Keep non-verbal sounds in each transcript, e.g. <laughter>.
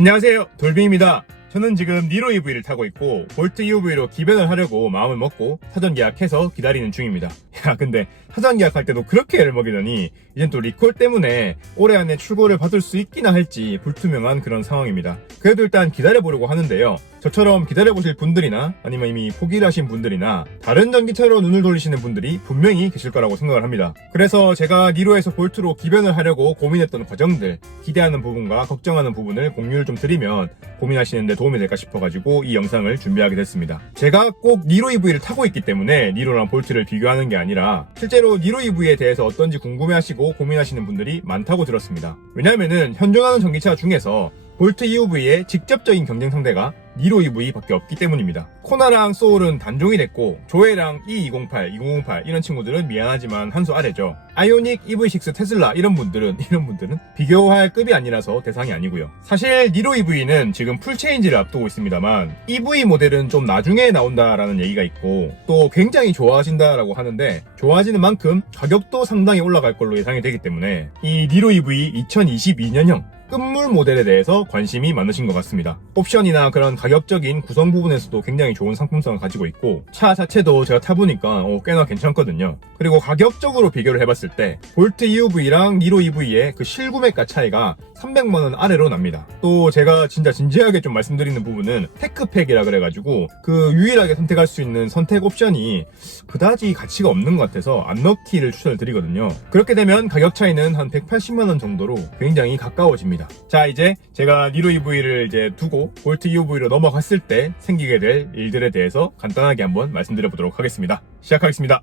안녕하세요. 돌빙입니다 저는 지금 니로 EV를 타고 있고 볼트 EV로 기변을 하려고 마음을 먹고 사전 계약해서 기다리는 중입니다. <laughs> 야 근데 사전 계약할 때도 그렇게 애를 먹이더니 이젠 또 리콜 때문에 올해 안에 출고를 받을 수 있기나 할지 불투명한 그런 상황입니다. 그래도 일단 기다려보려고 하는데요. 저처럼 기다려보실 분들이나 아니면 이미 포기를 하신 분들이나 다른 전기차로 눈을 돌리시는 분들이 분명히 계실 거라고 생각을 합니다. 그래서 제가 니로에서 볼트로 기변을 하려고 고민했던 과정들 기대하는 부분과 걱정하는 부분을 공유를 좀 드리면 고민하시는데 도움이 될까 싶어가지고 이 영상을 준비하게 됐습니다. 제가 꼭 니로 EV를 타고 있기 때문에 니로랑 볼트를 비교하는 게 아니라 실제로 니로 EV에 대해서 어떤지 궁금해하시고 고민하시는 분들이 많다고 들었습니다. 왜냐하면은 현존하는 전기차 중에서 볼트 EUV의 직접적인 경쟁 상대가 니로 EV밖에 없기 때문입니다. 코나랑 소울은 단종이 됐고 조에랑 E208, 2008 이런 친구들은 미안하지만 한 수 아래죠. 아이오닉 EV6 테슬라 이런 분들은 <laughs> 이런 분들은 비교할 급이 아니라서 대상이 아니고요. 사실 니로 EV는 지금 풀체인지를 앞두고 있습니다만 EV 모델은 좀 나중에 나온다라는 얘기가 있고 또 굉장히 좋아하신다라고 하는데 좋아하시는 만큼 가격도 상당히 올라갈 걸로 예상이 되기 때문에 이 니로 EV 2022년형 끝물 모델에 대해서 관심이 많으신 것 같습니다. 옵션이나 그런 가격적인 구성 부분에서도 굉장히 좋은 상품성을 가지고 있고 차 자체도 제가 타보니까 어, 꽤나 괜찮거든요. 그리고 가격적으로 비교를 해봤을 때 볼트 EUV랑 니로 EV의 그 실구매가 차이가 300만원 아래로 납니다. 또 제가 진짜 진지하게 좀 말씀드리는 부분은 테크팩이라 그래가지고 그 유일하게 선택할 수 있는 선택 옵션이 그다지 가치가 없는 것 같아서 안 넣기를 추천을 드리거든요. 그렇게 되면 가격 차이는 한 180만원 정도로 굉장히 가까워집니다. 자 이제 제가 니로 EV를 이제 두고 볼트 EUV로 넘어갔을 때 생기게 될 일들에 대해서 간단하게 한번 말씀드려 보도록 하겠습니다. 시작하겠습니다.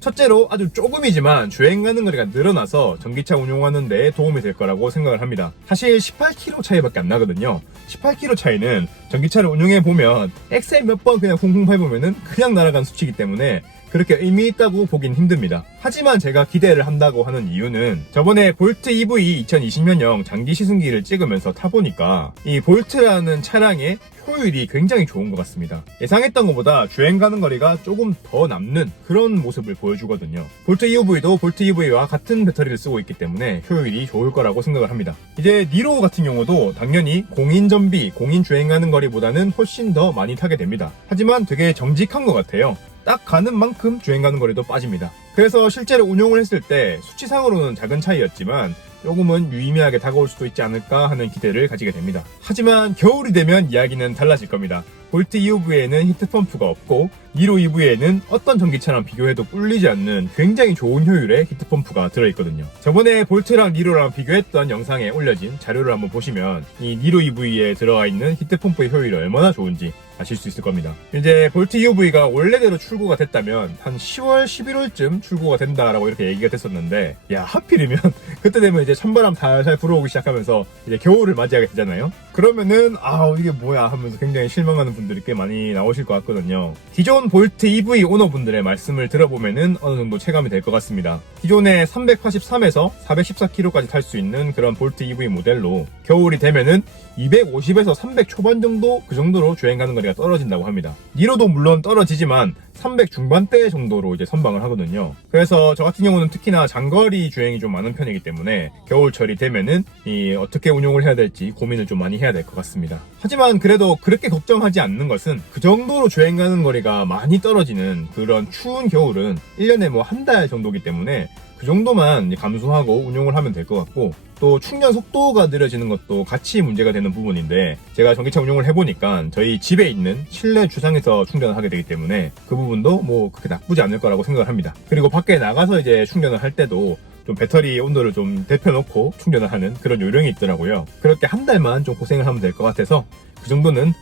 첫째로 아주 조금이지만 주행가는 거리가 늘어나서 전기차 운용하는 데 도움이 될 거라고 생각을 합니다. 사실 18km 차이밖에 안 나거든요. 18km 차이는 전기차를 운용해 보면 엑셀 몇 번 그냥 쿵쿵 밟으면은 그냥 날아간 수치이기 때문에 그렇게 의미 있다고 보긴 힘듭니다. 하지만 제가 기대를 한다고 하는 이유는 저번에 볼트 EV 2020년형 장기 시승기를 찍으면서 타보니까 이 볼트라는 차량의 효율이 굉장히 좋은 것 같습니다. 예상했던 것보다 주행 가는 거리가 조금 더 남는 그런 모습을 보여주거든요. 볼트 EUV도 볼트 EV와 같은 배터리를 쓰고 있기 때문에 효율이 좋을 거라고 생각을 합니다. 이제 니로 같은 경우도 당연히 공인 전비, 공인 주행 가는 거리보다는 훨씬 더 많이 타게 됩니다. 하지만 되게 정직한 것 같아요. 딱 가는 만큼 주행 가는 거리도 빠집니다. 그래서 실제로 운용을 했을 때 수치상으로는 작은 차이였지만 조금은 유의미하게 다가올 수도 있지 않을까 하는 기대를 가지게 됩니다. 하지만 겨울이 되면 이야기는 달라질 겁니다. 볼트 EUV에는 히트펌프가 없고 니로 EV에는 어떤 전기차랑 비교해도 꿀리지 않는 굉장히 좋은 효율의 히트펌프가 들어있거든요. 저번에 볼트랑 니로랑 비교했던 영상에 올려진 자료를 한번 보시면 이 니로 EV에 들어가 있는 히트펌프의 효율이 얼마나 좋은지 아실 수 있을 겁니다. 이제 볼트 EUV가 원래대로 출고가 됐다면 한 10월, 11월쯤 출고가 된다라고 이렇게 얘기가 됐었는데 야 하필이면 <laughs> 그때 되면 이제 찬바람 살살 불어오기 시작하면서 이제 겨울을 맞이하게 되잖아요. 그러면은 아 이게 뭐야 하면서 굉장히 실망하는 분들이 꽤 많이 나오실 것 같거든요. 기존 볼트 EV 오너분들의 말씀을 들어보면은 어느 정도 체감이 될 것 같습니다. 기존에 383에서 414km까지 탈 수 있는 그런 볼트 EV 모델로 겨울이 되면은 250에서 300 초반 정도 그 정도로 주행 가는 거리가 떨어진다고 합니다. 니로도 물론 떨어지지만 300 중반대 정도로 이제 선방을 하거든요. 그래서 저 같은 경우는 특히나 장거리 주행이 좀 많은 편이기 때문에 겨울철이 되면은 이 어떻게 운용을 해야 될지 고민을 좀 많이 해야 될 것 같습니다. 하지만 그래도 그렇게 걱정하지 않는 것은 그 정도로 주행 가는 거리가 많이 떨어지는 그런 추운 겨울은 1년에 뭐 한 달 정도기 때문에 그 정도만 감수하고 운용을 하면 될 것 같고 또 충전 속도가 느려지는 것도 같이 문제가 되는 부분인데 제가 전기차 운용을 해보니까 저희 집에 있는 실내 주상에서 충전을 하게 되기 때문에 그 부분도 뭐 그렇게 나쁘지 않을 거라고 생각을 합니다. 그리고 밖에 나가서 이제 충전을 할 때도 좀 배터리 온도를 좀 데펴놓고 충전을 하는 그런 요령이 있더라고요. 그렇게 한 달만 좀 고생을 하면 될 것 같아서 그 정도는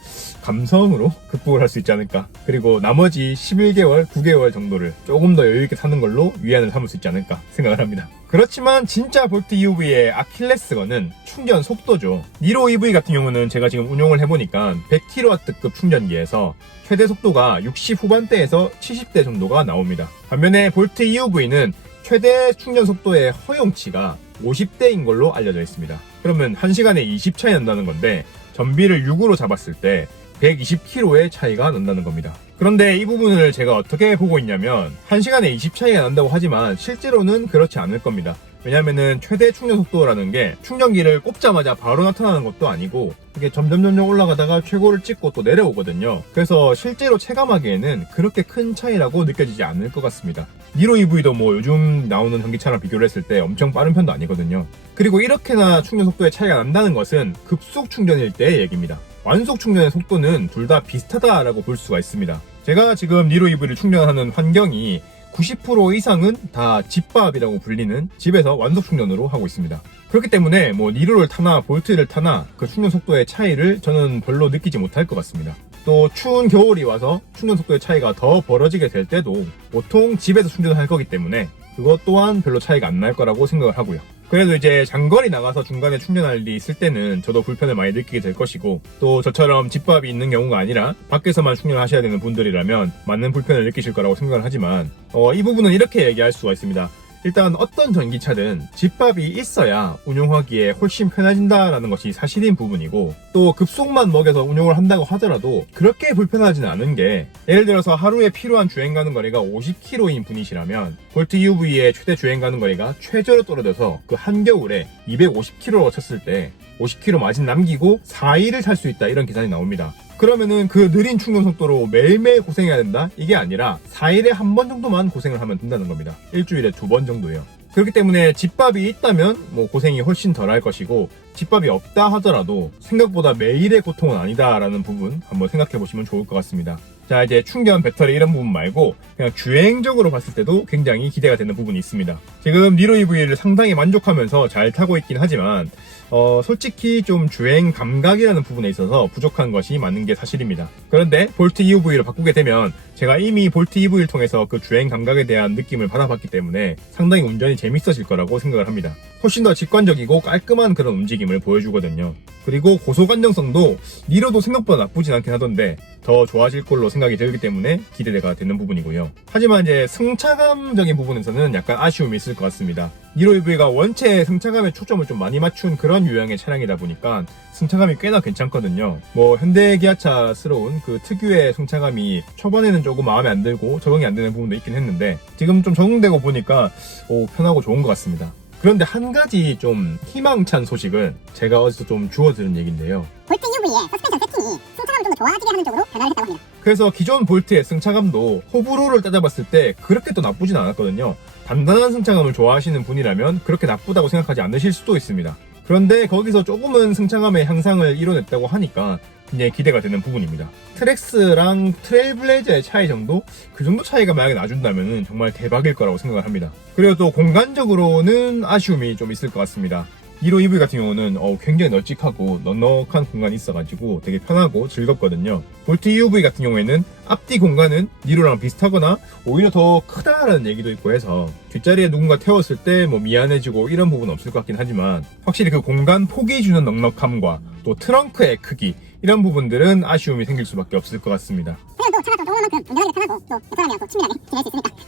감성으로 극복을 할 수 있지 않을까. 그리고 나머지 11개월, 9개월 정도를 조금 더 여유있게 사는 걸로 위안을 삼을 수 있지 않을까 생각을 합니다. 그렇지만 진짜 볼트 EUV의 아킬레스건은 충전 속도죠. 니로 EV 같은 경우는 제가 지금 운용을 해보니까 100kW급 충전기에서 최대 속도가 60 후반대에서 70대 정도가 나옵니다. 반면에 볼트 EUV는 최대 충전 속도의 허용치가 50대인 걸로 알려져 있습니다. 그러면 1시간에 20 차이 난다는 건데 전비를 6으로 잡았을 때 120km의 차이가 난다는 겁니다. 그런데 이 부분을 제가 어떻게 보고 있냐면 1시간에 20 차이가 난다고 하지만 실제로는 그렇지 않을 겁니다. 왜냐면은 최대 충전 속도라는 게 충전기를 꼽자마자 바로 나타나는 것도 아니고 이게 점점 점점 올라가다가 최고를 찍고 또 내려오거든요. 그래서 실제로 체감하기에는 그렇게 큰 차이라고 느껴지지 않을 것 같습니다. 니로 EV도 뭐 요즘 나오는 전기차랑 비교를 했을 때 엄청 빠른 편도 아니거든요. 그리고 이렇게나 충전 속도에 차이가 난다는 것은 급속 충전일 때의 얘기입니다. 완속 충전의 속도는 둘 다 비슷하다라고 볼 수가 있습니다. 제가 지금 니로 EV를 충전하는 환경이 90% 이상은 다 집밥이라고 불리는 집에서 완속 충전으로 하고 있습니다. 그렇기 때문에 뭐 니로를 타나 볼트를 타나 그 충전 속도의 차이를 저는 별로 느끼지 못할 것 같습니다. 또 추운 겨울이 와서 충전 속도의 차이가 더 벌어지게 될 때도 보통 집에서 충전을 할 거기 때문에 그것 또한 별로 차이가 안 날 거라고 생각을 하고요. 그래도 이제 장거리 나가서 중간에 충전할 일이 있을 때는 저도 불편을 많이 느끼게 될 것이고 또 저처럼 집밥이 있는 경우가 아니라 밖에서만 충전하셔야 되는 분들이라면 많은 불편을 느끼실 거라고 생각을 하지만 어, 이 부분은 이렇게 얘기할 수가 있습니다. 일단 어떤 전기차든 집밥이 있어야 운용하기에 훨씬 편해진다라는 것이 사실인 부분이고 또 급속만 먹여서 운용을 한다고 하더라도 그렇게 불편하지는 않은 게 예를 들어서 하루에 필요한 주행 가는 거리가 50km인 분이시라면 볼트 UV의 최대 주행 가는 거리가 최저로 떨어져서 그 한겨울에 250km로 쳤을 때 50km 마진 남기고 4일을 탈수 있다 이런 계산이 나옵니다. 그러면은 그 느린 충전 속도로 매일매일 고생해야 된다? 이게 아니라 4일에 한 번 정도만 고생을 하면 된다는 겁니다. 일주일에 두 번 정도요. 그렇기 때문에 집밥이 있다면 뭐 고생이 훨씬 덜 할 것이고 집밥이 없다 하더라도 생각보다 매일의 고통은 아니다라는 부분 한번 생각해 보시면 좋을 것 같습니다. 자 이제 충전 배터리 이런 부분 말고 그냥 주행적으로 봤을 때도 굉장히 기대가 되는 부분이 있습니다. 지금 니로 EV를 상당히 만족하면서 잘 타고 있긴 하지만 어, 솔직히 좀 주행 감각이라는 부분에 있어서 부족한 것이 많은 게 사실입니다. 그런데 볼트 EUV로 바꾸게 되면 제가 이미 볼트 EV를 통해서 그 주행 감각에 대한 느낌을 받아봤기 때문에 상당히 운전이 재밌어질 거라고 생각을 합니다. 훨씬 더 직관적이고 깔끔한 그런 움직임을 보여주거든요. 그리고 고속 안정성도 니로도 생각보다 나쁘진 않긴 하던데 더 좋아질 걸로 생각이 들기 때문에 기대가 되는 부분이고요. 하지만 이제 승차감적인 부분에서는 약간 아쉬움이 있을 것 같습니다. 니로 EV가 원체 승차감에 초점을 좀 많이 맞춘 그런 유형의 차량이다 보니까 승차감이 꽤나 괜찮거든요. 뭐 현대 기아차스러운 그 특유의 승차감이 초반에는 조금 마음에 안 들고 적응이 안 되는 부분도 있긴 했는데 지금 좀 적응되고 보니까 오, 편하고 좋은 것 같습니다. 그런데 한 가지 좀 희망찬 소식은 제가 어디서 좀 주워 들은 얘기인데요. 볼트 UV의 서스펜션 세팅이 승차감을 좀 더 좋아지게 하는 쪽으로 변화를 했다고 합니다. 그래서 기존 볼트의 승차감도 호불호를 따져봤을 때 그렇게 또 나쁘진 않았거든요. 단단한 승차감을 좋아하시는 분이라면 그렇게 나쁘다고 생각하지 않으실 수도 있습니다. 그런데 거기서 조금은 승차감의 향상을 이뤄냈다고 하니까 굉장히 기대가 되는 부분입니다. 트렉스랑 트레일블레이저의 차이 정도? 그 정도 차이가 만약에 나준다면 정말 대박일 거라고 생각을 합니다. 그리고 또 공간적으로는 아쉬움이 좀 있을 것 같습니다. 1호 EV 같은 경우는 어, 굉장히 널찍하고 넉넉한 공간이 있어가지고 되게 편하고 즐겁거든요. 볼트 EUV 같은 경우에는 앞뒤 공간은 니로랑 비슷하거나 오히려 더 크다라는 얘기도 있고 해서 뒷자리에 누군가 태웠을 때 뭐 미안해지고 이런 부분은 없을 것 같긴 하지만 확실히 그 공간 폭이 주는 넉넉함과 또 트렁크의 크기 이런 부분들은 아쉬움이 생길 수밖에 없을 것 같습니다.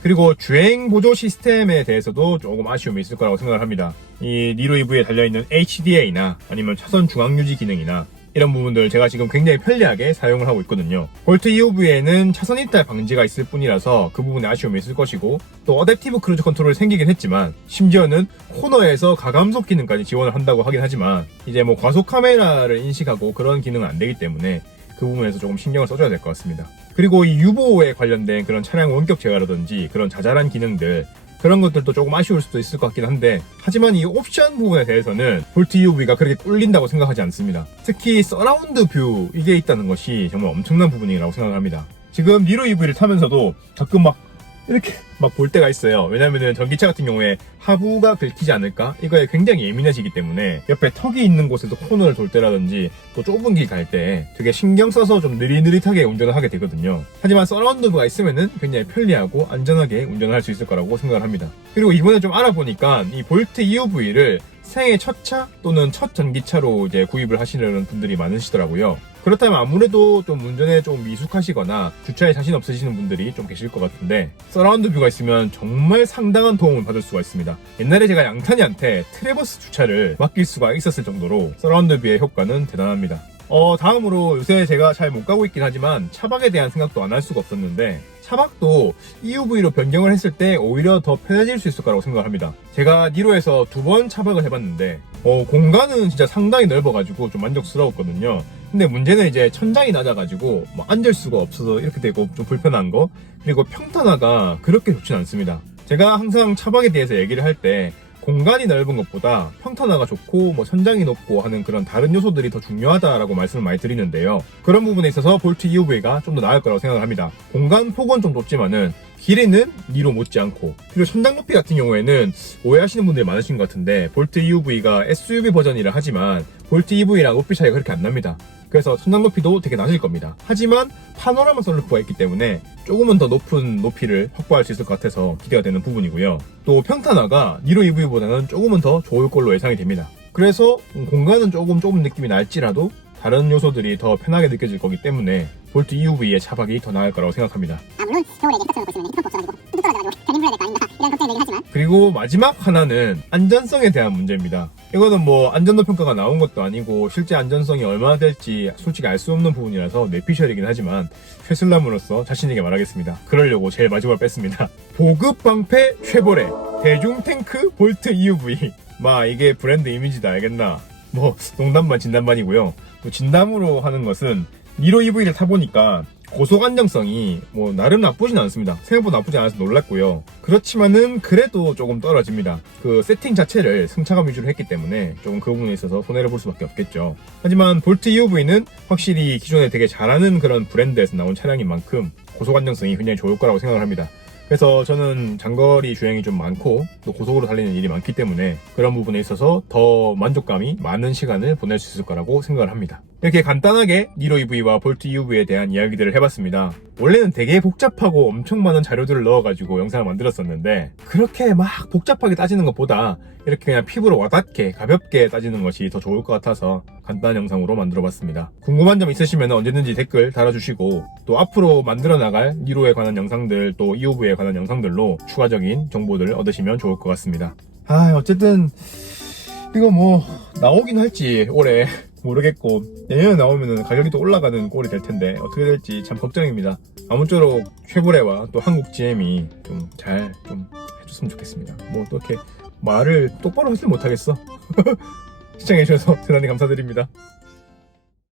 그리고 주행 보조 시스템에 대해서도 조금 아쉬움이 있을 거라고 생각을 합니다. 이 니로 EV에 달려있는 HDA나 아니면 차선 중앙 유지 기능이나 이런 부분들 제가 지금 굉장히 편리하게 사용을 하고 있거든요. 볼트 EOV에는 차선 이탈 방지가 있을 뿐이라서 그 부분에 아쉬움이 있을 것이고 또 어댑티브 크루즈 컨트롤이 생기긴 했지만 심지어는 코너에서 가감속 기능까지 지원을 한다고 하긴 하지만 이제 뭐 과속 카메라를 인식하고 그런 기능은 안 되기 때문에 그 부분에서 조금 신경을 써줘야 될 것 같습니다. 그리고 이 유보에 관련된 그런 차량 원격 제어라든지 그런 자잘한 기능들 그런 것들도 조금 아쉬울 수도 있을 것 같긴 한데 하지만 이 옵션 부분에 대해서는 볼트 EUV가 그렇게 뚫린다고 생각하지 않습니다. 특히 서라운드 뷰 이게 있다는 것이 정말 엄청난 부분이라고 생각합니다. 지금 니로 EV를 타면서도 가끔 막 이렇게 막 볼 때가 있어요. 왜냐면은 전기차 같은 경우에 하부가 긁히지 않을까? 이거에 굉장히 예민해지기 때문에 옆에 턱이 있는 곳에서 코너를 돌 때라든지 또 좁은 길 갈 때 되게 신경 써서 좀 느릿느릿하게 운전을 하게 되거든요. 하지만 서라운드가 있으면은 굉장히 편리하고 안전하게 운전을 할 수 있을 거라고 생각을 합니다. 그리고 이번에 좀 알아보니까 이 볼트 EUV를 생애 첫 차 또는 첫 전기차로 이제 구입을 하시려는 분들이 많으시더라고요. 그렇다면 아무래도 좀 운전에 좀 미숙하시거나 주차에 자신 없으시는 분들이 좀 계실 것 같은데 서라운드 뷰가 있으면 정말 상당한 도움을 받을 수가 있습니다. 옛날에 제가 양탄이한테 트레버스 주차를 맡길 수가 있었을 정도로 서라운드 뷰의 효과는 대단합니다. 어, 다음으로 요새 제가 잘 못 가고 있긴 하지만 차박에 대한 생각도 안 할 수가 없었는데 차박도 EUV로 변경을 했을 때 오히려 더 편해질 수 있을 거라고 생각을 합니다. 제가 니로에서 두 번 차박을 해봤는데 어, 공간은 진짜 상당히 넓어가지고 좀 만족스러웠거든요. 근데 문제는 이제 천장이 낮아가지고 뭐 앉을 수가 없어서 이렇게 되고 좀 불편한 거 그리고 평탄화가 그렇게 좋진 않습니다. 제가 항상 차박에 대해서 얘기를 할 때 공간이 넓은 것보다 평탄화가 좋고 뭐 천장이 높고 하는 그런 다른 요소들이 더 중요하다라고 말씀을 많이 드리는데요. 그런 부분에 있어서 볼트 EUV가 좀 더 나을 거라고 생각을 합니다. 공간 폭은 좀 좁지만은 길이는 니로 못지 않고 그리고 천장 높이 같은 경우에는 오해하시는 분들이 많으신 것 같은데 볼트 EUV가 SUV 버전이라 하지만 볼트 EV랑 높이 차이가 그렇게 안 납니다. 그래서 천장 높이도 되게 낮을 겁니다. 하지만 파노라마 선루프가 있기 때문에 조금은 더 높은 높이를 확보할 수 있을 것 같아서 기대가 되는 부분이고요. 또 평탄화가 니로 EV보다는 조금은 더 좋을 걸로 예상이 됩니다. 그래서 공간은 조금 좁은 느낌이 날지라도 다른 요소들이 더 편하게 느껴질 거기 때문에 볼트 EUV의 차박이 더 나을 거라고 생각합니다. 아 물론 겨울에 걱정이 되긴 하지만 그리고 마지막 하나는 안전성에 대한 문제입니다. 이거는 뭐 안전도 평가가 나온 것도 아니고 실제 안전성이 얼마나 될지 솔직히 알 수 없는 부분이라서 내피셜이긴 하지만 최슬람으로서 자신있게 말하겠습니다. 그러려고 제일 마지막을 뺐습니다. <laughs> 보급 방패 쉐보레 대중 탱크 볼트 EUV 마 이게 브랜드 이미지다 알겠나? 뭐 농담반 진담반이고요. 또 진담으로 하는 것은 니로 EV를 타보니까 고속 안정성이 뭐 나름 나쁘진 않습니다. 생각보다 나쁘지 않아서 놀랐고요. 그렇지만은 그래도 조금 떨어집니다. 그 세팅 자체를 승차감 위주로 했기 때문에 조금 그 부분에 있어서 손해를 볼 수밖에 없겠죠. 하지만 볼트 EUV는 확실히 기존에 되게 잘하는 그런 브랜드에서 나온 차량인 만큼 고속 안정성이 굉장히 좋을 거라고 생각을 합니다. 그래서 저는 장거리 주행이 좀 많고 또 고속으로 달리는 일이 많기 때문에 그런 부분에 있어서 더 만족감이 많은 시간을 보낼 수 있을 거라고 생각을 합니다. 이렇게 간단하게 니로 EV와 볼트 EUV에 대한 이야기들을 해봤습니다. 원래는 되게 복잡하고 엄청 많은 자료들을 넣어가지고 영상을 만들었었는데 그렇게 막 복잡하게 따지는 것보다 이렇게 그냥 피부로 와닿게 가볍게 따지는 것이 더 좋을 것 같아서 간단한 영상으로 만들어봤습니다. 궁금한 점 있으시면 언제든지 댓글 달아주시고 또 앞으로 만들어 나갈 니로에 관한 영상들 또 EUV에 관한 영상들로 추가적인 정보들 얻으시면 좋을 것 같습니다. 아 어쨌든 이거 뭐 나오긴 할지 올해 모르겠고 내년에 나오면 가격이 또 올라가는 꼴이 될 텐데 어떻게 될지 참 걱정입니다. 아무쪼록 쉐보레와 또 한국 GM이 좀 잘좀 해줬으면 좋겠습니다. 뭐 또 이렇게 말을 똑바로 하지 못하겠어. <laughs> 시청해주셔서 대단히 감사드립니다.